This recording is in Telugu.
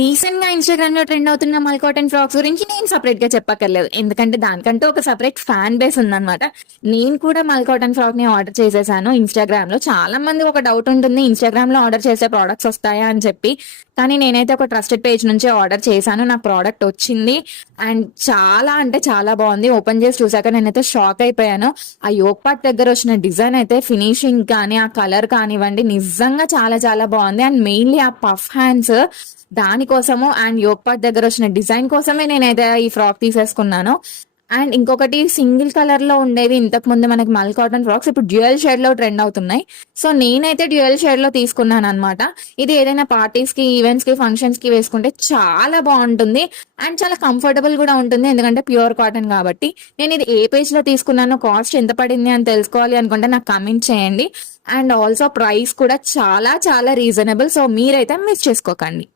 రీసెంట్ గా ఇన్స్టాగ్రామ్ లో ట్రెండ్ అవుతున్న మల్ కాటన్ ఫ్రాక్స్ గురించి నేను సపరేట్ గా చెప్పక్కర్లేదు, ఎందుకంటే దానికంటూ ఒక సపరేట్ ఫ్యాన్ బేస్ ఉందన్నమాట. నేను కూడా మల్ కాటన్ ఫ్రాక్ ని ఆర్డర్ చేసేసాను ఇన్స్టాగ్రామ్ లో. చాలా మంది ఒక డౌట్ ఉంటుంది, ఇన్స్టాగ్రామ్ లో ఆర్డర్ చేసే ప్రోడక్ట్స్ వస్తాయా అని చెప్పి. కానీ నేనైతే ఒక ట్రస్టెడ్ పేజ్ నుంచి ఆర్డర్ చేశాను, నా ప్రోడక్ట్ వచ్చింది. అండ్ చాలా అంటే చాలా బాగుంది. ఓపెన్ చేసి చూసాక నేనైతే షాక్ అయిపోయాను. ఆ యోక్ పార్ట్ దగ్గర వచ్చిన డిజైన్ అయితే, ఫినిషింగ్ కానీ ఆ కలర్ కానివ్వండి, నిజంగా చాలా చాలా బాగుంది. అండ్ మెయిన్లీ ఆ పఫ్ హ్యాండ్స్, దానికోసము అండ్ యోక్ పార్ట్ దగ్గర వచ్చిన డిజైన్ కోసమే నేనైతే ఈ ఫ్రాక్ తీసేసుకున్నాను. అండ్ ఇంకొకటి, సింగిల్ కలర్ లో ఉండేది ఇంతకు ముందు మనకి మల్ కాటన్ ఫ్రాక్స్, ఇప్పుడు డ్యూయల్ షేడ్ లో ట్రెండ్ అవుతున్నాయి. సో నేనైతే డ్యూయల్ షేడ్ లో తీసుకున్నాను అనమాట. ఇది ఏదైనా పార్టీస్ కి, ఈవెంట్స్ కి, ఫంక్షన్స్ కి వేసుకుంటే చాలా బాగుంటుంది. అండ్ చాలా కంఫర్టబుల్ కూడా ఉంటుంది, ఎందుకంటే ప్యూర్ కాటన్ కాబట్టి. నేను ఇది ఏ పేజ్ లో తీసుకున్నానో, కాస్ట్ ఎంత పడింది అని తెలుసుకోవాలి అనుకుంటే నాకు కమెంట్ చేయండి. అండ్ ఆల్సో ప్రైస్ కూడా చాలా చాలా రీజనబుల్. సో మీరైతే మిస్ చేసుకోకండి.